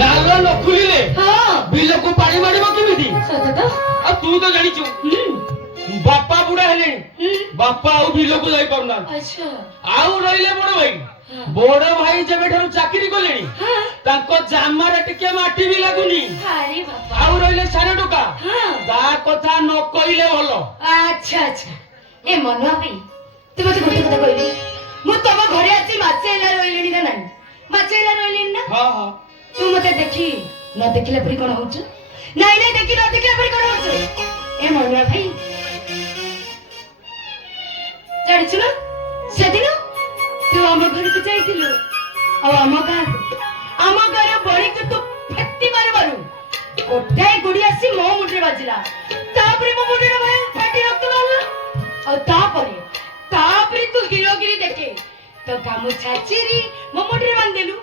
ନାଲ ନ ଖୁଲିଲେ ବିଲକୁ ପାଣି ମାରିବ କେମିତି? ତୁ ତ ଜାଣିଛୁ ବାପା ବୁଢା ହେଲେଣି, ବାପା ଆଉ ବିଲକୁ ଯାଇ ପାରୁନାହାନ୍ତି। ଆଉ ରହିଲେ ବଡ ଭାଇ, ବଡ ଭାଇ ଯେବେଠାରୁ ଚାକିରି କଲେଣି ତାଙ୍କ ଜାମାରେ ଟିକେ ମାଟି ବି ଲାଗୁନି। ଆଉ ରହିଲେ ସାନ ଟୋକା, ତା କଥା ନ କହିଲେ ଭଲ। ଆଚ୍ଛା ଆଚ୍ଛା, ଏ ମନୁଆ ଭାଇ, ତୁ ମତେ ଗୋଟେ କଥା କହିଲୁ, ମୁଁ ତମ ଘରେ ଆସି ମାସେ ହେଲା ରହିଲିଣି ନା ନାହିଁ? ମାସେ ହେଲା ରହିଲିଣି ନା? ହଁ ହଁ। ତୁ ମତେ ଦେଖି ନ ଦେଖିଲା ପରି କଣ ହଉଛୁ? ନାଇଁ ନାଇଁ, ଦେଖି ନ ଦେଖିଲା ପରି କଣ ହଉଛୁ? ଏ ମନୁଆ ଭାଇ, ଜାଣିଛୁ ନା ସେଦିନ ତୁ ଆମ ଘରକୁ ଯାଇଥିଲୁ, ଆଉ ଆମ ଗାଁର ବଳିକୁ ତୁ ଫେଟି ମାରିବାରୁ ଗୋଟାଏ ଗୁଡ଼ି ଆସି ମୋ ମୁଣ୍ଡରେ ବାଜିଲା। ତାପରେ ମୋ ମୁଣ୍ଡରେ ଫାଟି ରକ୍ତ ବାହାରିଲା। ଆଉ ତାପରେ ତୁ ହିରୋଗିରି ଦେଖେ ତ ଗାମୁଛା ଚିରି ମୋ ମୁଣ୍ଡରେ ବାନ୍ଧିଦେଲୁ।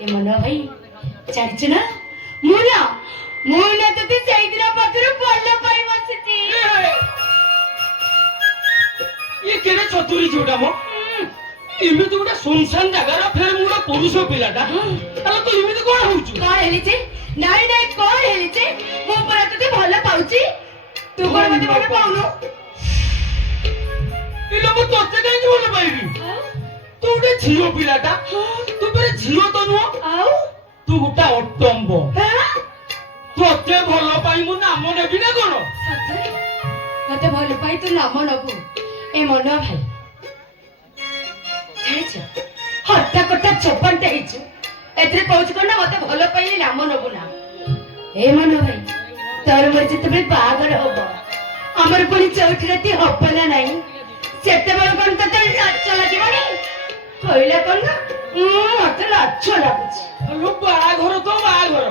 ଏ ମନୁଆ ଭାଇ, ଜାଣିଛୁ ନା ମୁଁ ନା ତତେ ସେଇଦିନ ପାଖରୁ ଭଲ ପାଇ ବସିଛି। ଇଏ କେଡ଼େ ଚତୁରୀ ଝିଅଟା ମ, ଏମିତି ଗୋଟେ ସୁନସାନ ଜାଗାର ଫେର ମୁଁ ଗୋଟେ ପୁରୁଷ ପିଲାଟା, ତାହେଲେ ତୁ ଏମିତି କଣ ହଉଛୁ? କଣ ହେଲି ଯେ? ନାଇଁ ନାଇଁ, କଣ ହେଲି ଯେ? ମୁଁ ପରା ତତେ ଭଲ ପାଉଛି, ତୁ କଣ ମତେ ଭଲ ପାଉନୁ? ଇଲୋ, ମୁଁ ତତେ କାହିଁକି ଭଲ ପାଇବି? ତୁ ଗୋଟେ ଝିଅ ପିଲାଟା, ତୁ ଫେରେ ଝିଅ ତ ନୁହଁ, ଆଉ ତୁ ଗୋଟେ ଅଟମ୍ବ। ତତେ ଭଲ ପାଇ ମୁଁ ନାମ ନେବି ନା କଣ? ମତେ ଭଲ ପାଇ ତୁ ନାମ ନବୁ? ଏ ମନୁଆ ଭାଇ, ଜାଣିଛ ହଟା କଟା ଚପାନଟା ହେଇଛୁ, ଏଥିରେ କହୁଛୁ କଣ ନା ମତେ ଭଲ ପାଇଲେ ନାମ ନବୁ ନା? ଏ ମନୁଆ ଭାଇ, ତୋର ମୋର ଯେତେବେଳେ ବାହାଘର ହବ, ଆମର ପୁଣି ଚଉଠି ରାତି ହବ ନା ନାହିଁ, ସେତେବେଳେ କଣ ତତେ ଲାଜ ଲାଗିବନି? କହିଲା କଣ ନା ମତେ ଲାଜ ଲାଗୁଛି। ବାହାଘର ତ ବାହାଘର,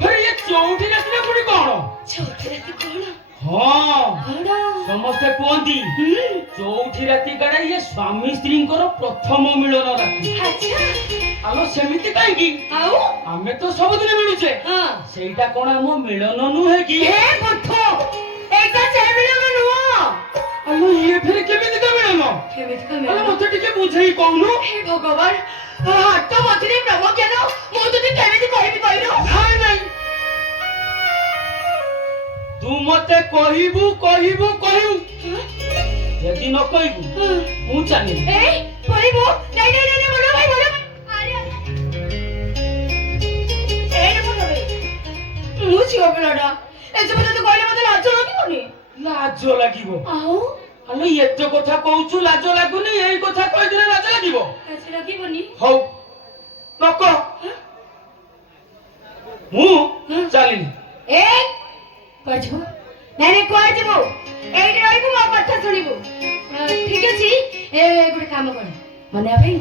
ଫେରେ ଇଏ ଚଉଠି ରାତିରେ ପୁଣି କଣ? ଚଉଠି ରାତି କଣ? ହଁ, ସମସ୍ତେ କୁହନ୍ତି ଚଉଠି ରାତି କାଳେ ଇଏ ସ୍ୱାମୀ ସ୍ତ୍ରୀଙ୍କର ପ୍ରଥମ ମିଳନ ରାତି। ଆମ ସେମିତି କାହିଁକି? ଆଉ ଆମେ ତ ସବୁଦିନ ମିଳୁଛେ, ସେଇଟା କଣ ଆମ ମିଳନ ନୁହେଁ କି? ଏଇଟା ସେ ମିଳନ ନୁହଁ। ଆମ ଇଏ ଫେରେ କେମିତିକା ମିଳନ? ମତେ ଟିକେ ବୁଝେଇ କହୁନୁ। ହେ ଭଗବାନ, ହାତ ମଝିରେ ବ୍ରହ୍ମଜ୍ଞାନ, ମୁଁ ତତେ କେମିତି କହିବି କହିଲୁ? ନାଇଁ ନାଇଁ, ତୁ ମତେ କହିବୁ କହିବୁ କହିବୁ, ଯଦି ନ କହିବୁ ମୁଁ ଚାଲିବି। କହିବୁ? ନାଇଁ ନାଇଁ ନାଇଁ, ବଡ ଭାଇ, ବଡ ଭାଇ, ମୁଁ ଝିଅ ପିଲାଟା, ଏସବୁ ତତେ କହିଲେ ମତେ ଲାଜ ଲାଗିବନି? ଲାଜ ଲାଗିବ? ଆଲୋ, ଏତେ କଥା କହୁଛୁ ଲାଜ ଲାଗୁନି, ଏଇ କଥା କହିଥିଲେ ଲାଜ ଲାଗିବ? ଲାଜ ଲାଗିବନି? ହଉ ନ କହ, ମୁଁ ଚାଲିଲି। କୁଆଡେ ଯିବୁ? ନାଇଁ ନାଇଁ, କୁଆଡେ ଯିବୁ? ଏଇଠି ରହିବୁ, ମୋ କଥା ଶୁଣିବୁ। ଠିକ ଅଛି, ଗୋଟେ କାମ କର ମନୁଆ ଭାଇ,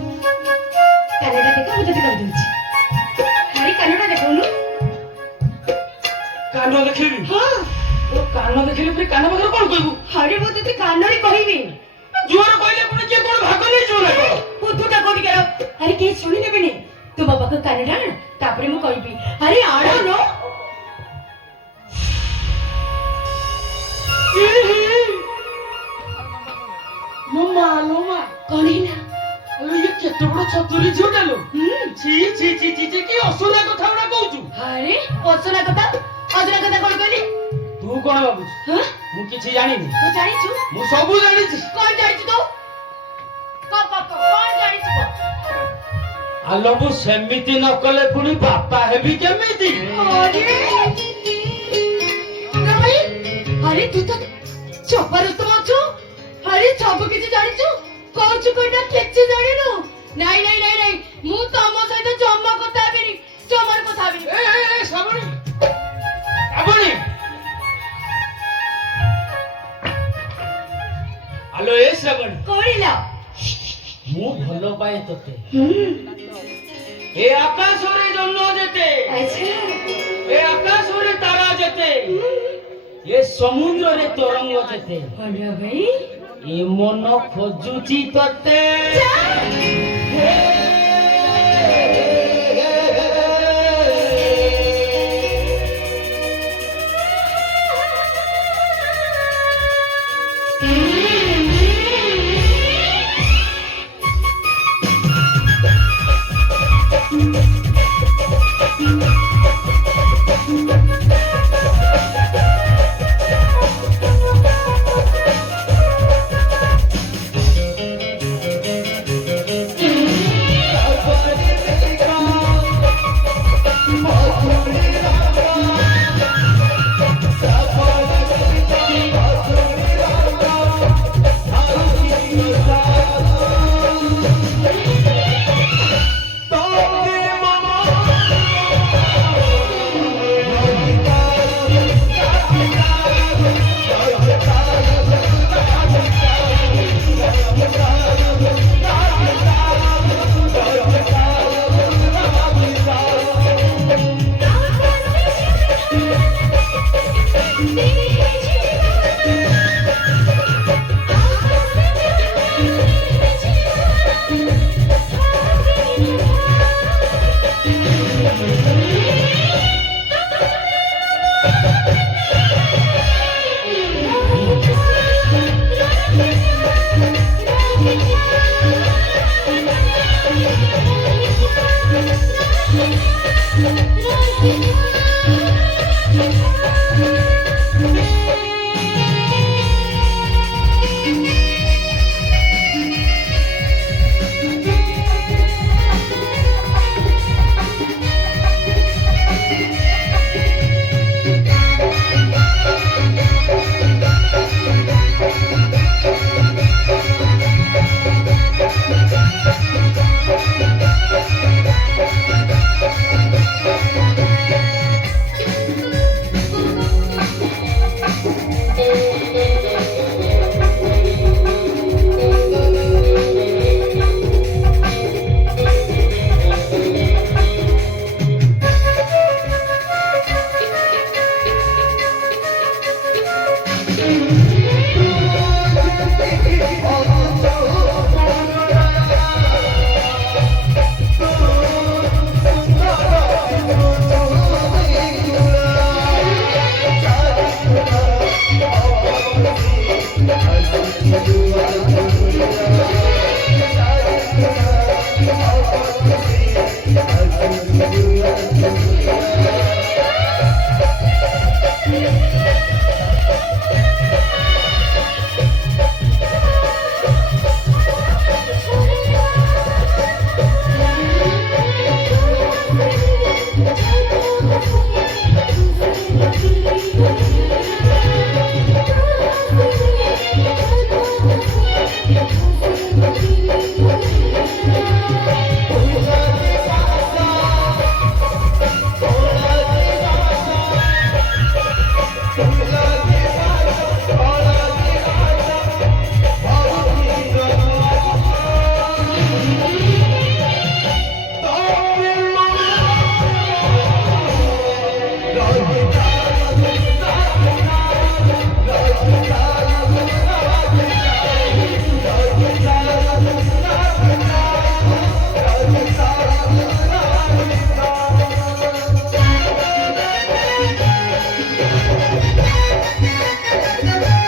କାନଟା ଦେଖ, ମୁଁ ତତେ କହିଦଉଛି। ଖାଲି କାନଟା ଦେଖଉନୁ। କାନ ଦେଖେଇବି? କାନ ଦେଖିଲେ ପୁଣି କାନ ପାଖରେ କଣ କହିବୁ? ଆରେ ମୁଁ ତତେ କାନରେ କହିବି। ଜୋର କହିଲେ ପୁଣି କିଏ କଣ ଭାଗ ନେଇଯିବ ନା କଣ? ବୁଦ୍ଧୁଟା କୋଉଠି କର? ଆରେ କେହି ଶୁଣି ନେବେନି। ତୁ ମୋ ପାଖକୁ କାନରେ ଆଣ, ତାପରେ ମୁଁ କହିବି। ଆରେ ଆଣ ନ। କଣ ହେଲା? ଇଏ କେତେ ବଡ ଚତୁରୀ ଝିଅଟା ଲୋ। ଛି ଛି ଛି ଛି, କି ଅସନା କଥା ଗୁଡା କହୁଛୁ। ଆରେ ଅସନା କଥା କଣ କହିଲି? ତୁ କଣ ଭାବୁଛୁ ମୁଁ କିଛି ଜାଣିନି? ତୁ ଜାଣିଛୁ? ମୁଁ ସବୁ ଜାଣିଛି। କଣ ଜାଣିଛୁ ତୁ? କଣ ଜାଣିଛୁ? ଆଲୋ, ମୁଁ ସେମିତି ନ କଲେ ପୁଣି ବାପା ହେବି କେମିତି? ଆରେ ତୁ ତ ଜବରଦସ୍ତ ଅଛୁ। ଆରେ ସବୁ କିଛି ଜାଣିଛୁ, କହୁଛୁ କଣ କିଛି ଜାଣିନୁ? ନାଇଁ ନାଇଁ ନାଇଁ ନାଇଁ, ମୁଁ ତମ ସହିତ ଜମା କଥା ହେବିନି, ଜମାରୁ କଥା ହେବିନି। ଶ୍ରାବଣୀ, ଶ୍ରାବଣୀ, ଆଲୋ ଏ ଶ୍ରାବଣୀ, କହିଲା ମୁଁ ଭଲ ପାଏ ତତେ। ଏ ଆକାଶରେ ଜହ୍ନ ଯେତେ, ଏ ଆକାଶରେ ତାରା ଯେତେ, ଏ ସମୁଦ୍ରରେ ତରଙ୍ଗ ଯେତେ, ଭାଇ ଏ ମନ ଖୋଜୁଛି ତତେ।